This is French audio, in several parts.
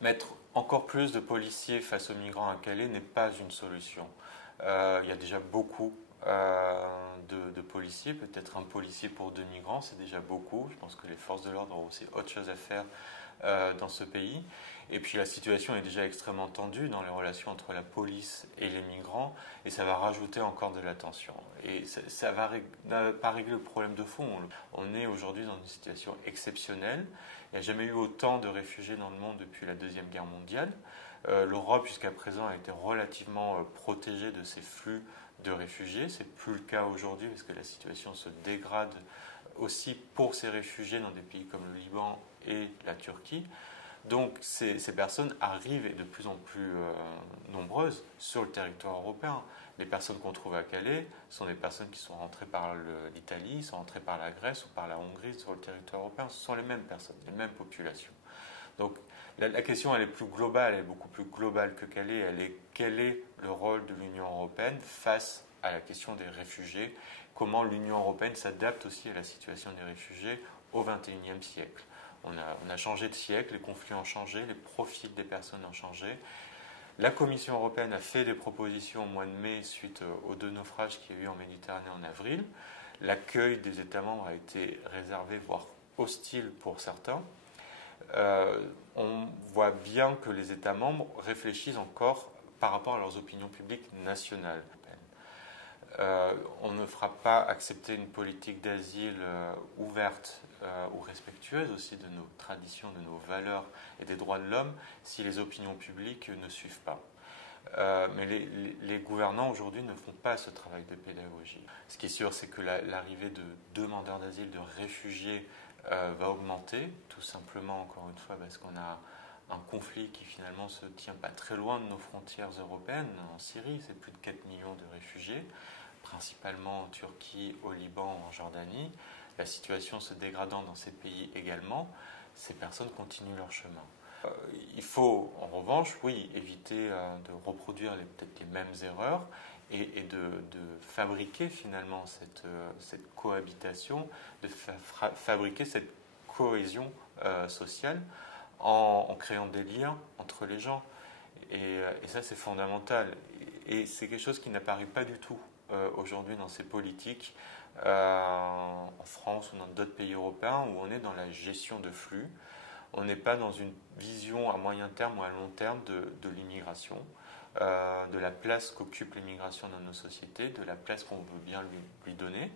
Mettre encore plus de policiers face aux migrants à Calais n'est pas une solution. Il y a déjà beaucoup de policiers, peut-être un policier pour 2 migrants, c'est déjà beaucoup. Je pense que les forces de l'ordre ont aussi autre chose à faire dans ce pays. Et puis la situation est déjà extrêmement tendue dans les relations entre la police et les migrants, et ça va rajouter encore de la tension. Et ça va pas régler le problème de fond. On est aujourd'hui dans une situation exceptionnelle. Il n'y a jamais eu autant de réfugiés dans le monde depuis la Deuxième Guerre mondiale. L'Europe jusqu'à présent a été relativement protégée de ces flux de réfugiés. Ce n'est plus le cas aujourd'hui parce que la situation se dégrade aussi pour ces réfugiés dans des pays comme le Liban et la Turquie. Donc ces personnes arrivent et de plus en plus nombreuses sur le territoire européen. Les personnes qu'on trouve à Calais sont des personnes qui sont rentrées par l'Italie, sont rentrées par la Grèce ou par la Hongrie sur le territoire européen. Ce sont les mêmes personnes, les mêmes populations. Donc la question elle est plus globale, elle est beaucoup plus globale que Calais. Elle est quel est le rôle de l'Union européenne face à la question des réfugiés? Comment l'Union européenne s'adapte aussi à la situation des réfugiés au XXIe siècle? On a changé de siècle, les conflits ont changé, les profils des personnes ont changé. La Commission européenne a fait des propositions au mois de mai suite aux 2 naufrages qu'il y a eu en Méditerranée en avril. L'accueil des États membres a été réservé, voire hostile pour certains. On voit bien que les États membres réfléchissent encore par rapport à leurs opinions publiques nationales. On ne fera pas accepter une politique d'asile ouverte ou respectueuse aussi de nos traditions, de nos valeurs et des droits de l'homme si les opinions publiques ne suivent pas. Mais les gouvernants aujourd'hui ne font pas ce travail de pédagogie. Ce qui est sûr, c'est que l'arrivée de demandeurs d'asile, de réfugiés, va augmenter, tout simplement, encore une fois, parce qu'on a un conflit qui finalement se tient pas très loin de nos frontières européennes. En Syrie, c'est plus de 4 millions de réfugiés, principalement en Turquie, au Liban, en Jordanie. La situation se dégradant dans ces pays également, ces personnes continuent leur chemin. Il faut, en revanche, oui, éviter de reproduire peut-être les mêmes erreurs et de fabriquer finalement cette cohabitation, de fabriquer cette cohésion sociale en créant des liens entre les gens. Et ça, c'est fondamental. Et c'est quelque chose qui n'apparaît pas du tout aujourd'hui dans ces politiques en France ou dans d'autres pays européens où on est dans la gestion de flux. On n'est pas dans une vision à moyen terme ou à long terme de l'immigration, de la place qu'occupe l'immigration dans nos sociétés, de la place qu'on veut bien lui donner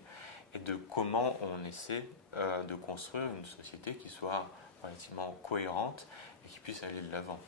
et de comment on essaie de construire une société qui soit relativement cohérente et qui puisse aller de l'avant.